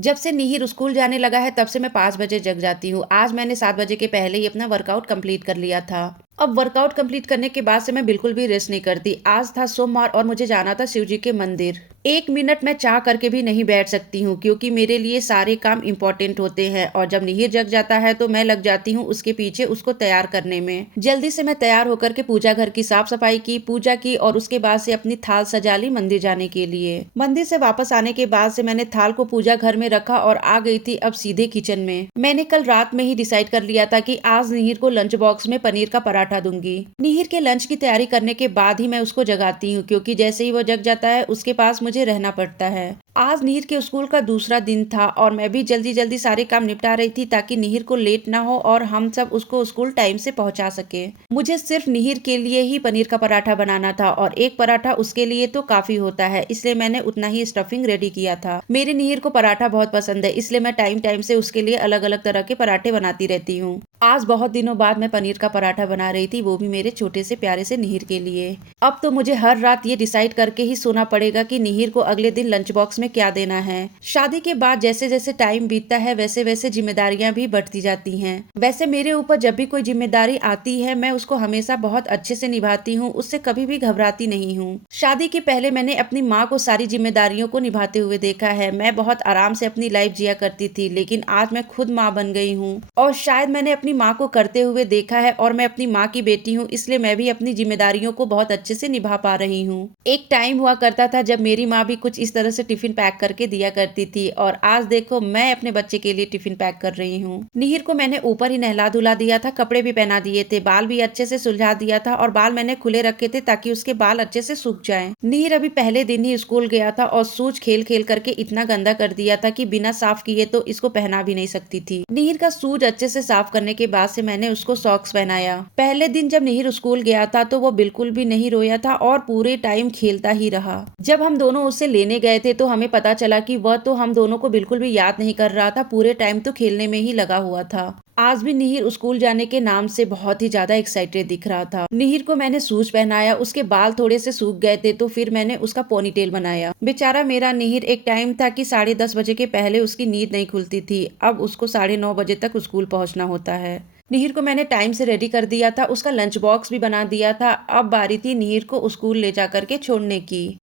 जब से निहिर स्कूल जाने लगा है तब से मैं 5 बजे जग जाती हूँ। आज मैंने 7 बजे के पहले ही अपना वर्कआउट कंप्लीट कर लिया था। अब वर्कआउट कंप्लीट करने के बाद से मैं बिल्कुल भी रेस्ट नहीं करती। आज था सोमवार और मुझे जाना था शिव जी के मंदिर। 1 मिनट मैं चाह करके भी नहीं बैठ सकती हूँ क्योंकि मेरे लिए सारे काम इम्पोर्टेंट होते हैं और जब निहिर जग जाता है तो मैं लग जाती हूँ उसके पीछे उसको तैयार करने में। जल्दी से मैं तैयार होकर के पूजा घर की साफ सफाई की, पूजा की और उसके बाद से अपनी थाल सजा ली मंदिर जाने के लिए। मंदिर से वापस आने के बाद से मैंने थाल को पूजा घर में रखा और आ गई थी अब सीधे किचन में। मैंने कल रात में ही डिसाइड कर लिया था कि आज निहिर को लंच बॉक्स में पनीर का पराठा दूंगी। निहिर के लंच की तैयारी करने के बाद ही मैं उसको जगाती हूँ क्योंकि जैसे ही वो जग जाता है उसके पास मुझे रहना पड़ता है। आज निहिर के स्कूल का दूसरा दिन था और मैं भी जल्दी जल्दी सारे काम निपटा रही थी ताकि निहिर को लेट ना हो और हम सब उसको स्कूल टाइम से पहुंचा सके। मुझे सिर्फ निहिर के लिए ही पनीर का पराठा बनाना था और एक पराठा उसके लिए तो काफी होता है, इसलिए मैंने उतना ही स्टफिंग रेडी किया था। मेरे निहिर को पराठा बहुत पसंद है, इसलिए मैं टाइम टाइम से उसके लिए अलग अलग तरह के पराठे बनाती रहती हूँ। आज बहुत दिनों बाद मैं पनीर का पराठा बना रही थी, वो भी मेरे छोटे से प्यारे से निहिर के लिए। अब तो मुझे हर रात ये डिसाइड करके ही सोना पड़ेगा कि निहिर को अगले दिन लंच बॉक्स में क्या देना है। शादी के बाद जैसे जैसे टाइम बीतता है वैसे वैसे जिम्मेदारियां भी बढ़ती जाती हैं। वैसे मेरे ऊपर जब भी कोई जिम्मेदारी आती है मैं उसको हमेशा बहुत अच्छे से निभाती हूँ, उससे कभी भी घबराती नहीं हूँ। शादी के पहले मैंने अपनी माँ को सारी जिम्मेदारियों को निभाते हुए देखा है। मैं बहुत आराम से अपनी लाइफ जिया करती थी, लेकिन आज मैं खुद माँ बन गई हूँ और शायद मैंने अपनी माँ को करते हुए देखा है और मैं अपनी माँ की बेटी हूँ, इसलिए मैं भी अपनी जिम्मेदारियों को बहुत अच्छे से निभा पा रही हूँ। एक टाइम हुआ करता था जब मेरी माँ भी कुछ इस तरह से टिफिन पैक करके दिया करती थी और आज देखो मैं अपने बच्चे के लिए टिफिन पैक कर रही हूँ। निहिर को मैंने ऊपर ही नहला धुला दिया था, कपड़े भी पहना दिए थे, बाल भी अच्छे से सुलझा दिया था और बाल मैंने खुले रखे थे ताकि उसके बाल अच्छे से सूख जाएं। निहिर अभी पहले दिन ही स्कूल गया था और शूज खेल खेल करके इतना गंदा कर दिया था कि बिना साफ किए तो इसको पहना भी नहीं सकती थी। निहिर का शूज अच्छे से साफ करने के बाद से मैंने उसको सॉक्स पहनाया। पहले दिन जब निहिर स्कूल गया था तो वो बिल्कुल भी नहीं रोया था और पूरे टाइम खेलता ही रहा। जब हम दोनों उसे लेने गए थे तो हमें पता चला कि वह तो हम दोनों को बिल्कुल भी याद नहीं कर रहा था, पूरे टाइम तो खेलने में ही लगा हुआ था। आज भी निहिर स्कूल जाने के नाम से बहुत ही ज्यादा एक्साइटेड दिख रहा था। निहिर को मैंने शूज पहनाया, उसके बाल थोड़े से सूख गए थे तो फिर मैंने उसका पोनीटेल बनाया। बेचारा मेरा निहिर, एक टाइम था कि 10:30 बजे के पहले उसकी नींद नहीं खुलती थी, अब उसको 9:30 बजे तक स्कूल पहुंचना होता है। निहिर को मैंने टाइम से रेडी कर दिया था, उसका लंच बॉक्स भी बना दिया था। अब बारी थी निहिर को स्कूल ले जा करके छोड़ने की।